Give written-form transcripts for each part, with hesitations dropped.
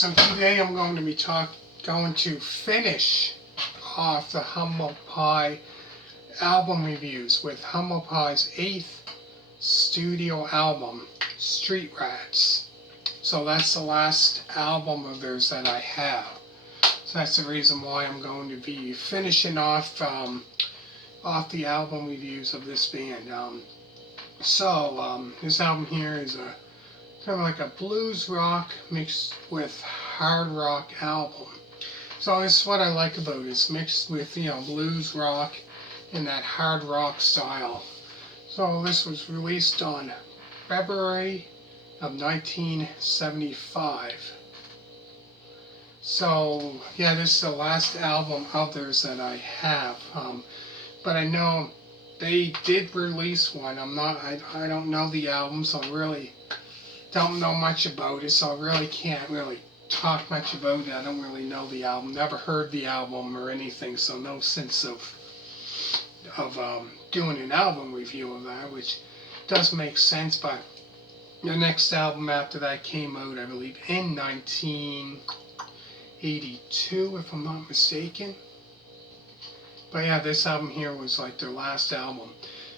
So today I'm going to be going to finish off the Humble Pie album reviews with Humble Pie's 8th studio album, Street Rats. So that's the last album of theirs that I have. So that's the reason why I'm going to be finishing off the album reviews of this band. This album here is a kind of like a blues rock mixed with hard rock album. So this is what I like about it. It's mixed with, blues rock and that hard rock style. So this was released on February of 1975. So yeah, this is the last album of theirs that I have. But I know they did release one. I don't know the album, so I really don't know much about it. So I really can't talk much about it. I don't really know the album. Never heard the album or anything, so no sense of doing an album review of that, which does make sense. But the next album after that came out, I believe, in 1982, if I'm not mistaken. But yeah, this album here was like their last album,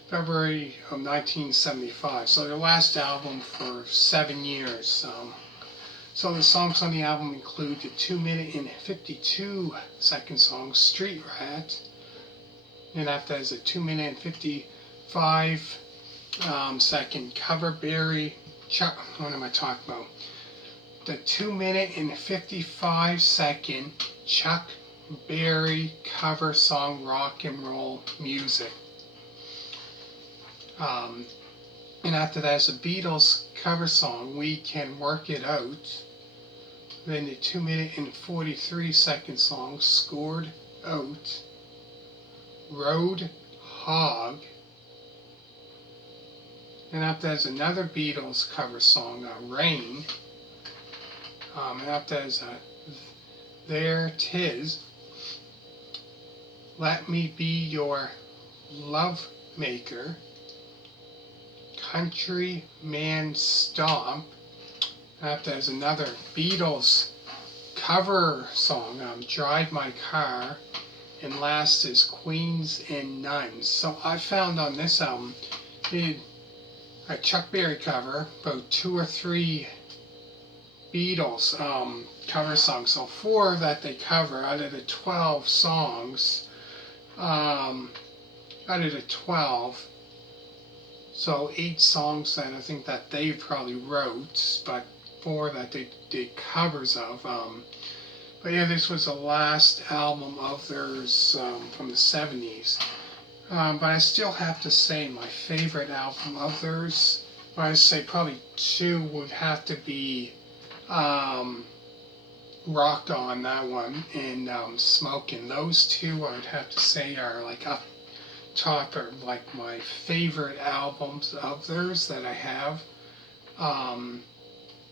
February of 1975. So their last album for 7 years. So the songs on the album include the 2-minute and 52-second song, Street Rat. And after that is a 2-minute and 55-second cover, what am I talking about? The 2-minute and 55-second Chuck Berry cover song, Rock and Roll Music. And after that is a Beatles cover song, We Can Work It Out. Then the 2-minute and 43-second song, Scored Out. Road Hog. And after that is another Beatles cover song, Rain. And after that is There 'Tis. Let Me Be Your Lovemaker. Countryman Stomp. After that is another Beatles cover song, Drive My Car. And last is Queens and Nuns. So I found on this album, they did a Chuck Berry cover, about 2 or 3 Beatles cover songs. So 4 that they cover out of the 12 songs. Out of the 12. So 8 songs that I think that they probably wrote, but 4 that they did covers of. But yeah, this was the last album of theirs from the 70s. But I still have to say my favorite album of theirs, I say probably 2 would have to be Rock On, that one, and Smokin'. Those 2 I would have to say are like up top, or like my favorite albums of theirs that I have.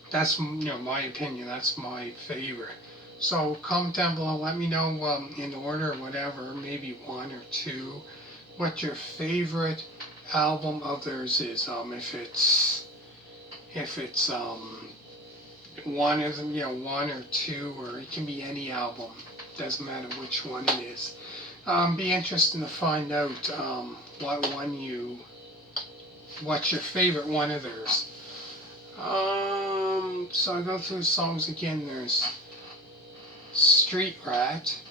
That's my opinion. That's my favorite. So comment down below. Let me know in order or whatever, maybe 1 or 2, what your favorite album of theirs is. If it's one of them, 1 or 2, or it can be any album. Doesn't matter which one it is. Be interesting to find out what's your favorite one of theirs. So I go through the songs again. There's Street Rat,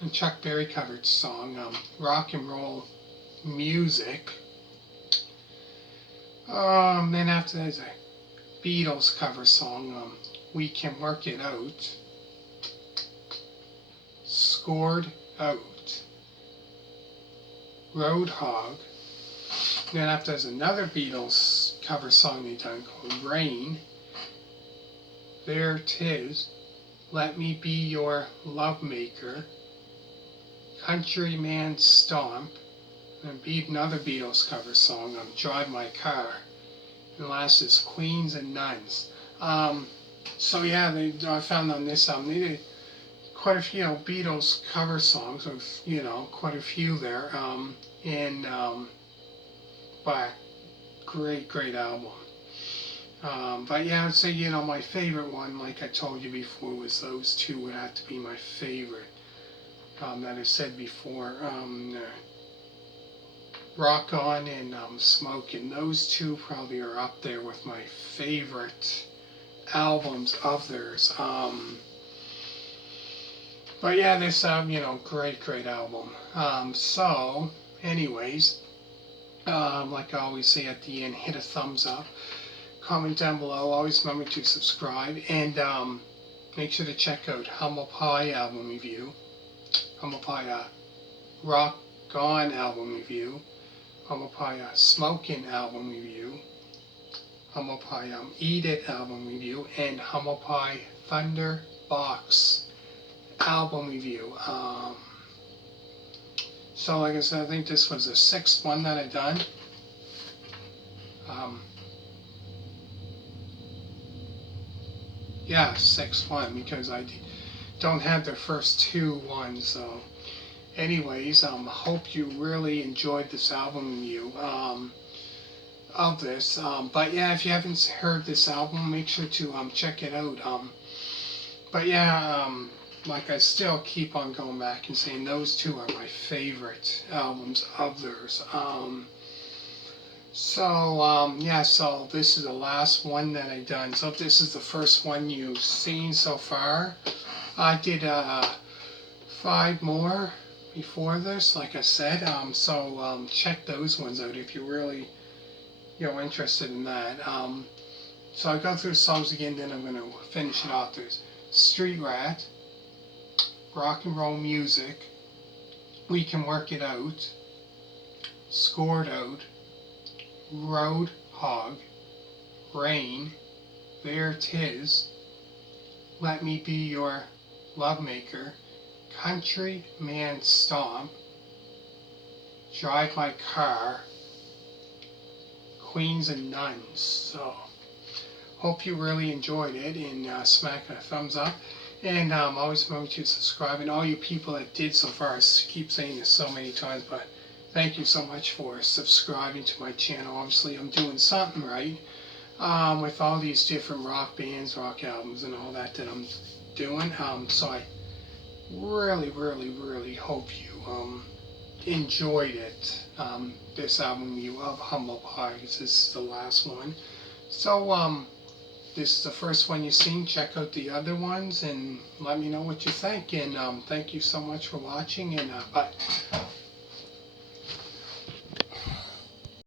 and Chuck Berry covered song, Rock and Roll Music. Then after that is a Beatles cover song, We Can Work It Out. Scored Out. Road Hog. Then after there's another Beatles cover song they done called Rain. There 'Tis. Let Me Be Your Lovemaker. Countryman Stomp. And another Beatles cover song, Drive My Car. And last is Queens and Nuns. So yeah, I found on this album they did quite a few Beatles cover songs, of quite a few there. But great album. But yeah, I'd say, you know, my favorite one, like I told you before, was those two would have to be my favorite. That I said before. Rock On and Smokin'. Those two probably are up there with my favorite albums of theirs. But yeah, this you know, great album. So, anyways, like I always say at the end, hit a thumbs up, comment down below. Always remember to subscribe, and make sure to check out Humble Pie album review, Humble Pie Rock On album review, Humble Pie Smokin' album review, Humble Pie Eat It album review, and Humble Pie Thunder Box album review. So like I said, I think this was the 6th one that I done. Yeah, 6th one, because I don't have the first 2 ones. So anyways, hope you really enjoyed this album review of this. But yeah, if you haven't heard this album, make sure to check it out. But yeah, like I still keep on going back and saying those two are my favorite albums of theirs. Yeah, so this is the last one that I done. So if this is the first one you've seen so far, I did 5 more before this, like I said. Check those ones out if you're really, you know, interested in that. So I'll go through the songs again, then I'm going to finish it off. There's Street Rat, Rock and Roll Music, We Can Work It Out, Scored Out, Road Hog, Rain, There 'Tis, Let Me Be Your Lovemaker, Countryman Stomp, Drive My Car, Queens and Nuns. So, hope you really enjoyed it, and smack a thumbs up. And always remember to subscribe. And all you people that did so far, I keep saying this so many times, but thank you so much for subscribing to my channel. Obviously, I'm doing something right with all these different rock bands, rock albums, and all that I'm doing. So I really hope you enjoyed it. This album review of Humble Pie. This is the last one. So this is the first one you've seen. Check out the other ones and let me know what you think. And thank you so much for watching. And bye.